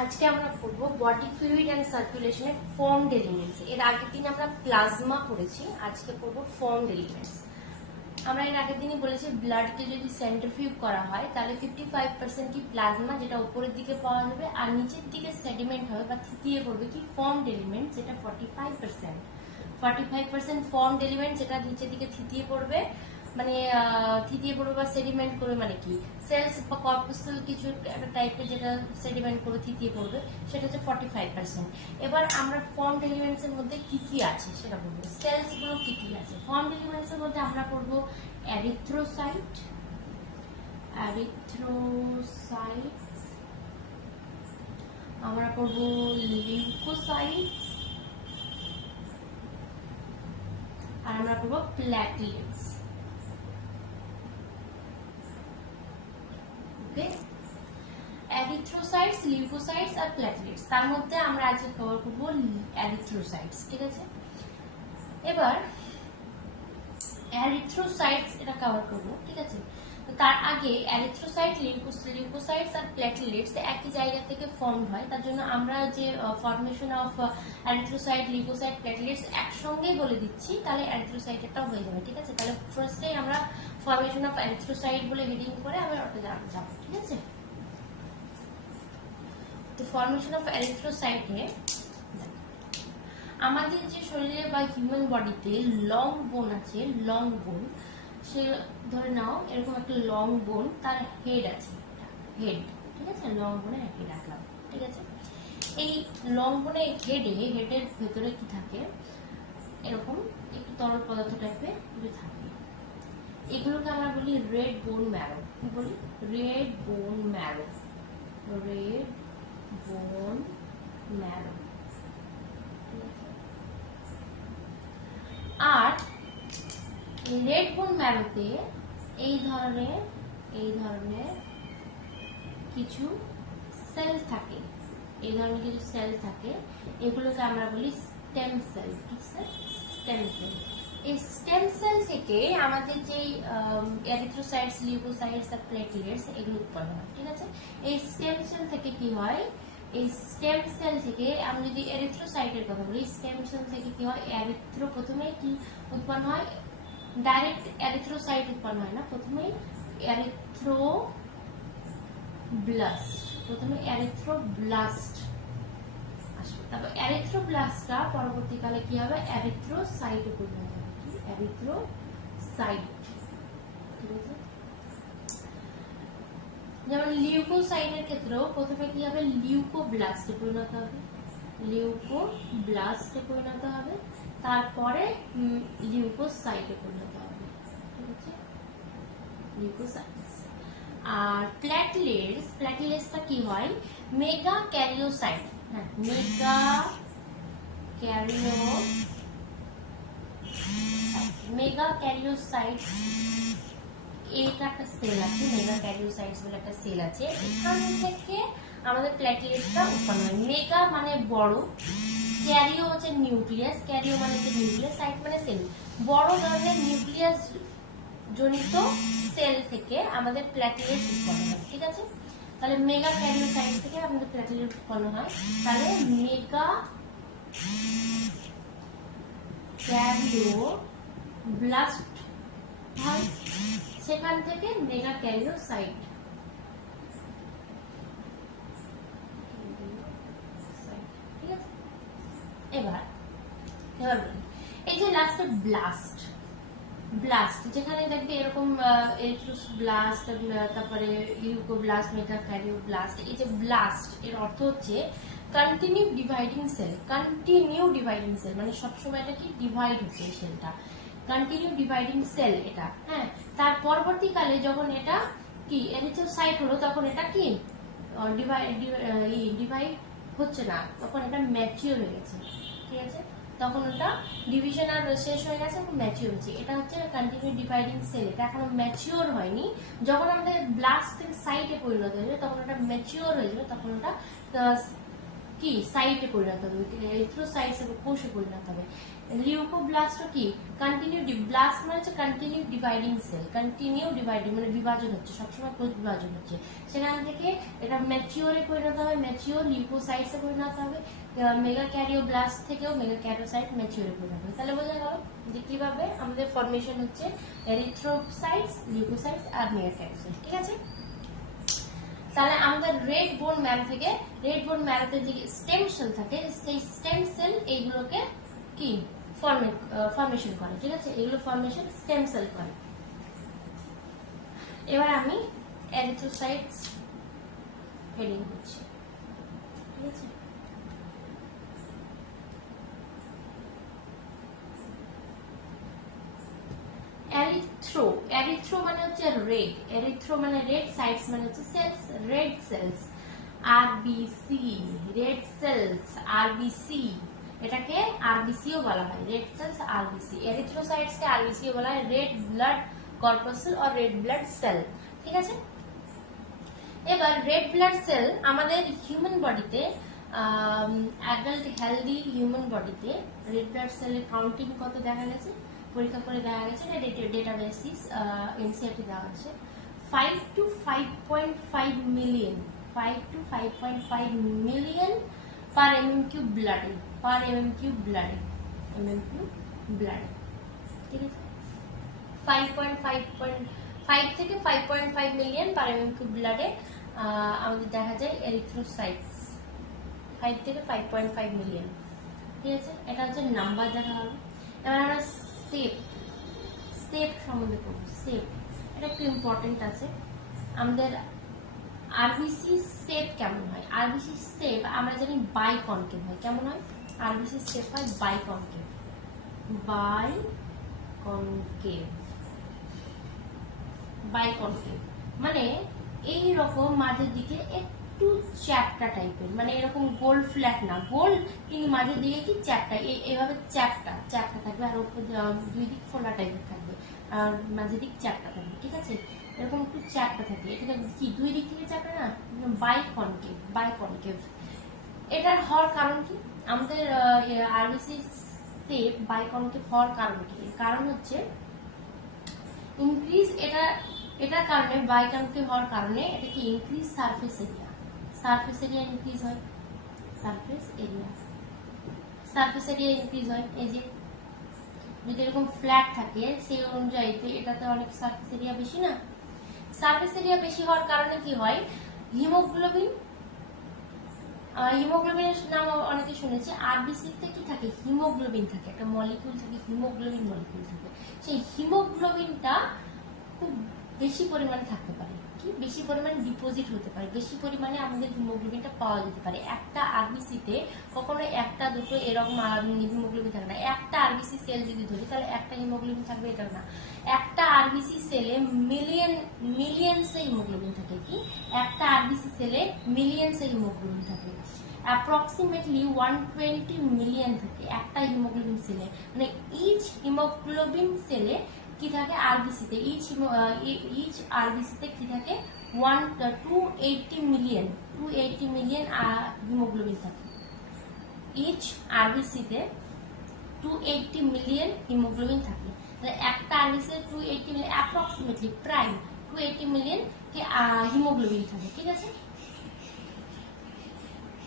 আজকে আমরা পড়ব বডি ফ্লুইড অ্যান্ড সার্কুলেশনের ফর্মড এলিমেন্টস। এর আগের দিন আমরা প্লাজমা পড়েছি, আজকে পড়ব ফর্মড এলিমেন্টস। আমরা এর আগের দিনই বলেছি ব্লাডকে যদি সেন্ট্রিফিউগ করা হয় তাহলে 55% কি প্লাজমা, যেটা উপরের দিকে পাওয়া যাবে, আর নিচের দিকে সেডিমেন্ট হবে বা থিতিয়ে পড়বে কি ফর্মড এলিমেন্ট, যেটা 45% ফর্মড এলিমেন্ট, যেটা নিচের দিকে থিতিয়ে পড়বে, মানে থিতিয়ে পড়বে বা সেডিমেন্ট করবে, মানে কি সেলস বা কর্পাসেল কিছু একটা টাইপের যেটা সেডিমেন্ট করে থিতিয়ে পড়বে, সেটা হচ্ছে 45%। এবার আমরা ফর্মড এলিমেন্টস এর মধ্যে কি কি আছে সেটা বলবো। সেলস গুলো কি কি আছে ফর্মড এলিমেন্টস এর মধ্যে আমরা পড়বো এরিথ্রোসাইট, আমরা পড়বো লিউকোসাইটস, আর আমরা পড়বো প্ল্যাটলেটস। ওকে, এরিথ্রোসাইটস, লিউকোসাইটস আর প্ল্যাটলেটস, তার মধ্যে আমরা আজকে কভার করবো এরিথ্রোসাইটস। ঠিক আছে, এবার এরিথ্রোসাইটস এটা কভার করবো। ঠিক আছে, তার আগে এরিথ্রোসাইট, লিউকোসাইটস আর প্ল্যাটলেটস একই জায়গা থেকে ফর্ম হয়, তার জন্য আমরা যে ফর্মেশন অফ এরিথ্রোসাইট, লিউকোসাইট, প্ল্যাটলেটস একসঙ্গেই বলে দিচ্ছি, তাহলে এরিথ্রোসাইটেরটাও হয়ে যাবে। ঠিক আছে, তাহলে ফার্স্টে আমরা ফর্মেশন অফ এরিথ্রোসাইট বলে হেডিং করে আমরা ওটা যাব। ঠিক আছে, তো ফর্মেশন অফ এরিথ্রোসাইটে আমাদের যে শরীরে বা হিউম্যান বডিতে লং বোন আছে, লং বোন, সে ধরে নাও এরকম একটা লং বোন, তার হেড আছে, হেড। ঠিক আছে, লং বোনে হেড রাখলাম। ঠিক আছে, এই লং বোনে হেডের ভেতরে কি থাকে, এরকম একটু তরল পদার্থ টাইপের থাকে। এগুলোকে আমরা বলি রেড বোন ম্যারো। কি বলি? Red bone marrow, red bone marrow. আর রেড বোন ম্যারোতে এই ধরনের কিছু সেল থাকে, এগুলোকে আমরা বলি স্টেম সেল। স্টেম সেল, এই স্টেম সেল থেকে আমাদের যে এরিথ্রোসাইটস, লিউকোসাইটস আর প্লেটলেটস এগুলো উৎপন্ন হয়। ঠিক আছে, এই স্টেম সেল থেকে কি হয়, এই স্টেম সেল থেকে আমি যদি এরিথ্রোসাইটের কথা বলি, স্টেম সেল থেকে কি হয়, প্রথমে কি উৎপন্ন হয়, ডাইরেক্ট এরিথ্রোসাইট উৎপন্ন হয় না, প্রথমে এরিথ্রোব্লাস্ট আসবে, তারপর এরিথ্রোব্লাস্টটা পরবর্তীকালে কি হবে, এরিথ্রোসাইটে পরিণত হবে। কি এরিথ্রোসাইট। ঠিক আছে, যেমন লিউকোসাইটের ক্ষেত্রেও প্রথমে কি হবে, লিউকোব্লাস্টে পরিণত হবে, তারপরে লিউকোসাইটে পরিণত হবে। ঠিক আছে, লিউকোসাইটস। আর প্ল্যাটলেটসটা কি হয়, মেগা ক্যারিওসাইট। হ্যাঁ, মেগা ক্যারিওসাইট, এটা একটা সেল আছে, মেগা ক্যারিওসাইটস বলে একটা সেল আছে, এখান থেকে আমাদের প্ল্যাটলেটসটা উৎপন্ন হয়। মেগা মানে বড়, ক্যারিও হচ্ছে নিউক্লিয়াস, ক্যারিও মানে নিউক্লিয়াস, সাইট মানে সেল, বড় ধরনের নিউক্লিয়াস জনিত সেল থেকে আমাদের প্ল্যাটলেটস উৎপন্ন হয়। ঠিক আছে, তাহলে মেগা ক্যারিওসাইট থেকে আমাদের প্ল্যাটলেট উৎপন্ন হয়, তাহলে মেগা ক্যারিওব্লাস্ট হয়, সেখান থেকে মেগা ক্যারিওসাইট। ঠিক আছে, এবার এই যে লাস্টে ব্লাস্ট, যেখানে দেখবে এরকম এরিথ্রোব্লাস্ট, তারপরে লিউকোব্লাস্ট, মেগা ক্যারিওব্লাস্ট। এই যে ব্লাস্ট এর অর্থ হচ্ছে কন্টিনিউ ডিভাইডিং সেল, মানে সবসময় এটা কি ডিভাইড হচ্ছে, সেলটা কন্টিনিউ ডিভাইডিং সেল এটা। হ্যাঁ, তার পরবর্তীকালে যখন এটা কি এরিথ্রোসাইট হলো, তখন এটা কি ডিভাইড হচ্ছে না, তখন এটা ম্যাচিওর হয়ে গেছে। ঠিক আছে, তখন ওটা ডিভিশন আর শেষ হয়ে গেছে, ম্যাচিওর হচ্ছে। এটা হচ্ছে কন্টিনিউ ডিভাইডিং সেল, এটা এখনো ম্যাচিওর হয়নি। যখন আমাদের ব্লাস্ট থেকে সাইটে পরিণত হয়ে যাবে, তখন ওটা ম্যাচিওর হয়ে যাবে, তখন ওটা কি সাইটে পরিণত হবে, এরিথ্রোসাইটস এবং কোষে পরিণত হবে। লিউকোব্লাস্টও কি কন্টিনিউ ব্লাস্ট মানে হচ্ছে continue dividing cell, continue dividing মানে বিভাজন হচ্ছে, সবসময় কোষ বিভাজন হচ্ছে, সেখান থেকে এটা ম্যাচিওরে পরিণত হবে, ম্যাচিওর লিউকোসাইটসে পরিণত হবে, মেগা ক্যারিওব্লাস্ট থেকেও মেগা ক্যারিওসাইট ম্যাচিওরে পরিণত হবে। তাহলে বোঝা গেল যে কিভাবে আমাদের ফরমেশন হচ্ছে এরিথ্রোসাইটস, লিউকোসাইটস আর মেগা ক্যারিওসাইট। ঠিক আছে, তাহলে আমাদের রেড বোন ম্যারো থেকে, রেড বোন ম্যারোতে যে স্টেম সেল থাকে সেই স্টেম সেল এইগুলোকে কি ফরমেশন করে। ঠিক আছে, এগুলো ফরমেশন স্টেম সেল করে। এবার আমি এরিথ্রোসাইটস হেডিং করছি। ঠিক আছে, এরিথ্রো, এরিথ্রো মানে হচ্ছে রেড, এরিথ্রো মানে রেড, সাইটস মানে হচ্ছে cells, red cells, RBC, red cells, RBC, এটাকে আরবিসিও বলা হয়, রেড সেলস আরবিসি। এরিথ্রোসাইটস কে আরবিসিও বলা হয়, রেড ব্লাড কর্পাসেল আর রেড ব্লাড সেল। ঠিক আছে, এবার রেড ব্লাড সেল আমাদের হিউম্যান বডিতে, অ্যাডাল্ট হেলদি হিউম্যান বডিতে রেড ব্লাড সেলের কাউন্টিং কত দেখা গেছে, পরীক্ষা করে দেখা গেছে, ডেটাবেসিস এনসিআরটি দেওয়া আছে 5 to 5.5 মিলিয়ন, 5 to 5.5 মিলিয়ন পার এমএমকিউ ব্লাডে, পার এমএমকিউ ব্লাডে, এমএমকিউ ব্লাডে। ঠিক আছে, 5 থেকে 5.5 মিলিয়ন পার এমএমকিউ ব্লাডে আমাদের দেখা যায় এরিথ্রোসাইটস, 5 থেকে 5.5 মিলিয়ন। ঠিক আছে, এটা হচ্ছে নাম্বার দেখা হবে। এবার আমরা সেপ, সেপ সম্বন্ধে পড়বো। সেপ এটা একটু ইম্পর্টেন্ট আছে। আমাদের আরবিসি সেপ কেমন হয়? আরবিসি সেপ আমরা জানি বাই কনকেভ হয়। কেমন হয়? আরবিসি সেপ হয় biconcave, biconcave, biconcave মানে এই রকম মাঝের দিকে একটু চ্যাপ্টা টাইপের, মানে এরকম গোল ফ্ল্যাট না, গোল কিন্তু মাঝের দিকে কি চ্যাপ্টা, এইভাবে চ্যাপ্টা চ্যাপ্টা থাকবে, আর উপর দুই দিক ফোলা টাইপের থাকবে, আর মাঝের দিক চ্যাপ্টা থাকবে। ঠিক আছে, এরকম একটু চ্যাপ্টা থাকে, এটা কি দুই দিক থেকে চ্যাপ্টা না, বাই কনকেভ, বাই কনকেভ। এটার হওয়ার কারণ কি? আমাদের আরবিসি সেপ বাই কনকেভ হওয়ার কারণ কি? কারণ হচ্ছে ইনক্রিজ, এটার কারণে বাই কনকেভ হওয়ার কারণে এটা কি increase surface area, surface area increase হয়, surface area, surface area increase হয়। এই যে যদি এরকম ফ্ল্যাট থাকে সেই অনুযায়ীতে এটাতে অনেক সারফেস এরিয়া বেশি না, সারফেস এরিয়া বেশি হওয়ার কারণে কি হয়, হিমোগ্লোবিন, হিমোগ্লোবিনের নাম অনেকে শুনেছে। আরবিসিতে কি থাকে? হিমোগ্লোবিন থাকে, একটা মলিকিউল থাকে, হিমোগ্লোবিন মলিকিউল থাকে। সেই হিমোগ্লোবিনটা খুব বেশি পরিমাণে থাকতে পারে, কি বেশি পরিমাণে ডিপোজিট হতে পারে, বেশি পরিমাণে আমাদের হিমোগ্লোবিনটা পাওয়া যেতে পারে। একটা আরবিসিতে কখনো একটা দুটো এরকম হিমোগ্লোবিন থাকে না। একটা আরবিসি সেল যদি ধরি তাহলে একটা হিমোগ্লোবিন থাকবে এটা না, একটা আরবিসি সেলে মিলিয়নসে হিমোগ্লোবিন থাকে। কি একটা আরবিসি সেলে মিলিয়নসে হিমোগ্লোবিন থাকে, অ্যাপ্রক্সিমেটলি 120 মিলিয়ন থাকে একটা হিমোগ্লোবিন সেলে। মানে ইচ হিমোগ্লোবিন সেলে কি থাকে আরবিসিতে, ইচ আরবিসিতে কি থাকে 280 মিলিয়ন হিমোগ্লোবিন থাকে। ইচ আরবিসিতে 280 মিলিয়ন হিমোগ্লোবিন থাকে। তাহলে একটা আরবিসিতে 280 মিলিয়ন, অ্যাপ্রক্সিমেটলি প্রায় 280 মিলিয়ন হিমোগ্লোবিন থাকে। ঠিক আছে,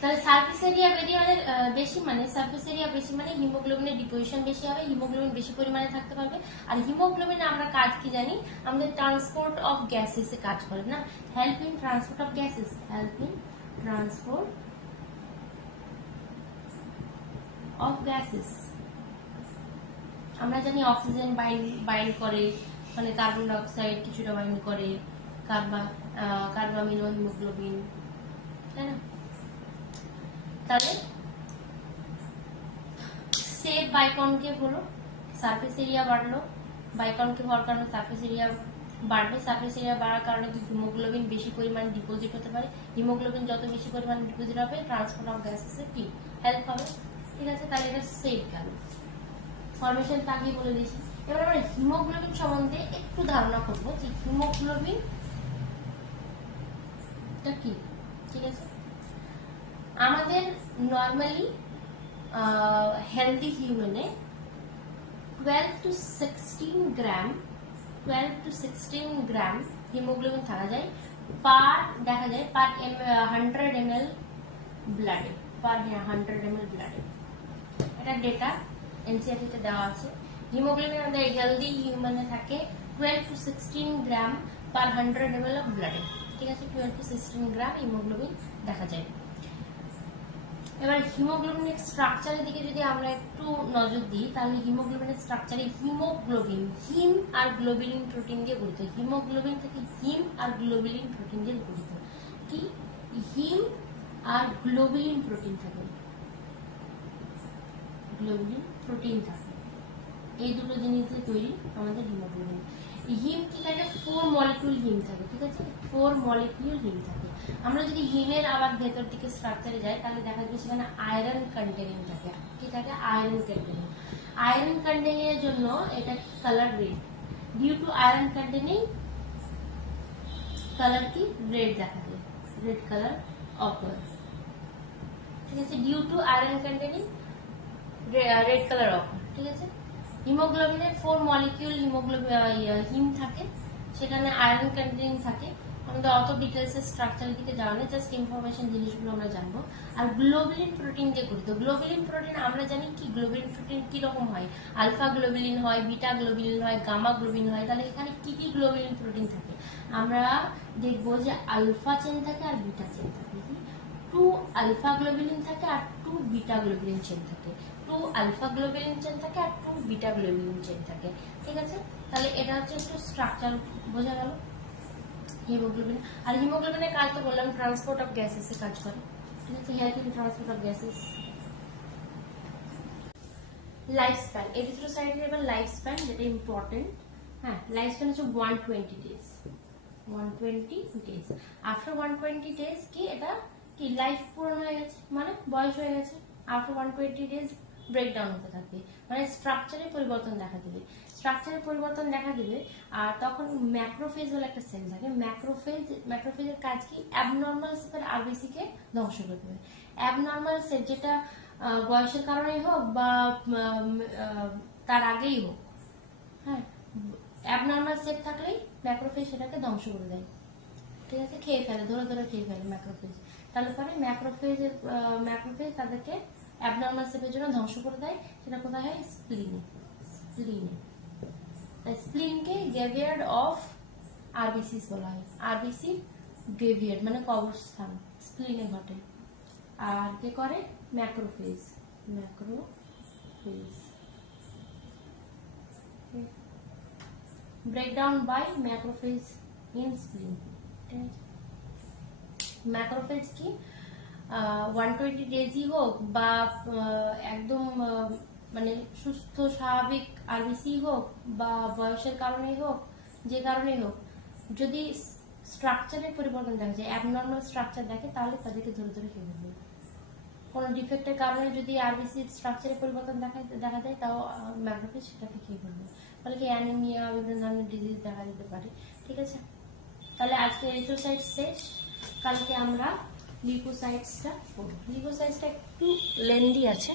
তাহলে সারফেস এরিয়া বেশি মানে সারফেস এরিয়া বেশি মানে হিমোগ্লোবিনের ডিপোজিশন বেশি হবে, হিমোগ্লোবিন বেশি পরিমাণে থাকতে পারবে। আর হিমোগ্লোবিন আমরা কাজ কি জানি, আমাদের ট্রান্সপোর্ট অফ গ্যাসেস এ কাজ করে না, help in transport of gases, help in transport of gases. আমরা জানি অক্সিজেন বাইন্ড করে, মানে কার্বন ডাই অক্সাইড কিছুটা বাইন্ড করে, কার্বামিনো হিমোগ্লোবিন, তাই না? তাহলে সেপ বাই কনকেভ হলো, সারফেস এরিয়া বাড়লো, বাই কনকেভ হওয়ার কারণে সারফেস এরিয়া বাড়বে, সারফেস এরিয়া বাড়ার কারণে হিমোগ্লোবিন বেশি পরিমাণে ডিপোজিট হতে পারে, হিমোগ্লোবিন যত বেশি পরিমাণে ডিপোজিট হবে ট্রান্সপোর্ট অফ গ্যাসেসে কি হেল্প হবে। ঠিক আছে, তাহলে এটা সেপ গেল, ফরমেশন তাকে বলে দিয়েছি। এবার আমরা হিমোগ্লোবিন সম্বন্ধে একটু ধারণা করবো যে হিমোগ্লোবিনটা কি। ঠিক আছে, আমাদের নর্মালি হেলদি হিউম্যানে 12 to 16 গ্রাম হিমোগ্লোবিন থাকা যায় দেখা যায় পার 100 ml ব্লাডে, পার 100 ml ব্লাডে। এটা ডেটা এনসিআরটি তে দেওয়া আছে। হিমোগ্লোবিন আমাদের হেলদি হিউম্যানে থাকে 12 to 16 gram per 100 ml of ব্লাডে, ঠিক আছে। 12 to 16 গ্রাম হিমোগ্লোবিন দেখা যায়। এবার হিমোগ্লোবিনের স্ট্রাকচারের দিকে যদি আমরা একটু নজর দিই, তাহলে হিমোগ্লোবিনের স্ট্রাকচারে হিমোগ্লোবিন, হিম আর গ্লোবিলিন প্রোটিন দিয়ে গঠিত। হিমোগ্লোবিন থেকে হিম আর গ্লোবিলিন প্রোটিন দিয়ে গঠিত। কি হিম আর গ্লোবিলিন প্রোটিন থাকে, গ্লোবিলিন প্রোটিন থাকে, এই দুটো জিনিস দিয়ে তৈরি আমাদের হিমোগ্লোবিন। হিম কি থাকে? 4 মলিকিউল হিম থাকে, ঠিক আছে। 4 মলিকিউল হিম থাকে। আমরা যদি হিমের আবার ভেতর দিকে স্ট্রাকচারে যাই, তাহলে দেখা যাবে সেখানে আয়রন কন্টেনিং থাকে। কি থাকে? Iron containing. আয়রন কন্টেনিং এর জন্য এটা colour red. Due to iron containing colour কি রেড দেখা যায়, রেড কালার অকার, ঠিক আছে। Due to iron containing red colour occur, ঠিক আছে। হিমোগ্লোবিনের 4 মলিকিউল হিম থাকে, সেখানে আয়রন কন্টেনিং থাকে। আমাদের অত ডিটেলস এর স্ট্রাকচারের দিকে যাওয়া নেই, জাস্ট ইনফরমেশন জিনিসগুলো আমরা জানবো। আর গ্লোবিলিন প্রোটিন দিয়ে গঠিত। গ্লোবিলিন প্রোটিন আমরা জানি কি গ্লোবিলিন প্রোটিন কি রকম হয়, আলফা গ্লোবিলিন হয়, বিটা গ্লোবিলিন হয়, গামা গ্লোবিলিন হয়। তাহলে এখানে কি কি গ্লোবিলিন প্রোটিন থাকে আমরা দেখবো যে আলফা চেন থাকে আর বিটা চেন থাকে। 2 আলফা গ্লোবিলিন থাকে আর 2 বিটা গ্লোবিলিন চেন থাকে। 2 আলফা গ্লোবিলিন চেন থাকে আর 2 বিটা গ্লোবিলিন চেন থাকে, ঠিক আছে। তাহলে এটা হচ্ছে একটু স্ট্রাকচার বোঝা গেল হিমোগ্লোবিন। আর হিমোগ্লোবিনের কাজ তো বললাম ট্রান্সপোর্ট অফ গ্যাসেস এ কাজ করে, ঠিক আছে। Help in transport of gases. Life span, এরিথ্রোসাইটের এবার লাইফ স্প্যান যেটা ইম্পর্টেন্ট। হ্যাঁ, লাইফ স্প্যান হচ্ছে 120 ডেজ। 120 ডেজ। আফটার 120 ডেজ কি এটা কি লাইফ পূরণ হয়ে গেছে, মানে বয়স হয়ে গেছে। আফটার 120 ডেজ ব্রেকডাউন হতে থাকবে, মানে স্ট্রাকচারে পরিবর্তন দেখা দেবে। স্ট্রাকচারে পরিবর্তন দেখা দেবে আর তখন ম্যাক্রোফেজ বলে একটা সেল থাকে। ম্যাক্রোফেজের কাজ কি? অ্যাবনর্মাল সেলের আরবিসি কে ধ্বংস করতে হবে। অ্যাবনর্মাল সেল যেটা বয়সের কারণেই হোক বা তার আগেই হোক, হ্যাঁ, অ্যাবনর্মাল সেল থাকলেই ম্যাক্রোফেজ সেটাকে ধ্বংস করে দেয়, ঠিক আছে। খেয়ে ফেলে, ধরে ধরে খেয়ে ফেলে ম্যাক্রোফেজ। তাহলে পরে ম্যাক্রোফেজ তাদেরকে অ্যাবনর্মাল সেলের জন্য ধ্বংস করে দেয়। সেটা কোথায় হয়? স্প্লিনে। স্প্লিনকে গ্রেভিয়ার্ড অফ আরবিসিস বলা হয়। আরবিসি গ্রেভিয়ার্ড মানে কবরস্থান স্প্লিনে ঘটে। আর কে করে? Macrophage. Breakdown by macrophage in spleen. Macrophage কি 120 ডেজই হোক বা একদম মানে সুস্থ স্বাভাবিক আরবিসি হোক বা বয়সের কারণেই হোক, যে কারণেই হোক, যদি স্ট্রাকচারের পরিবর্তন দেখা যায়, অ্যাবনর্মাল স্ট্রাকচার দেখে, তাহলে তাদেরকে ধরে ধরে খেয়ে ফেলবে। কোনো ডিফেক্টের কারণে যদি আরবিসি স্ট্রাকচারের পরিবর্তন দেখা যায়, তাও ম্যাক্রোফেজ সেটাকে খেয়ে ফেলবে। ফলে কি অ্যানিমিয়া, বিভিন্ন ধরনের ডিজিজ দেখা দিতে পারে, ঠিক আছে। তাহলে আজকে এরিথ্রোসাইট শেষ। কালকে আমরা লিউকোসাইটসটা পড়ব। লিউকোসাইটসটা একটু লেন্দি আছে।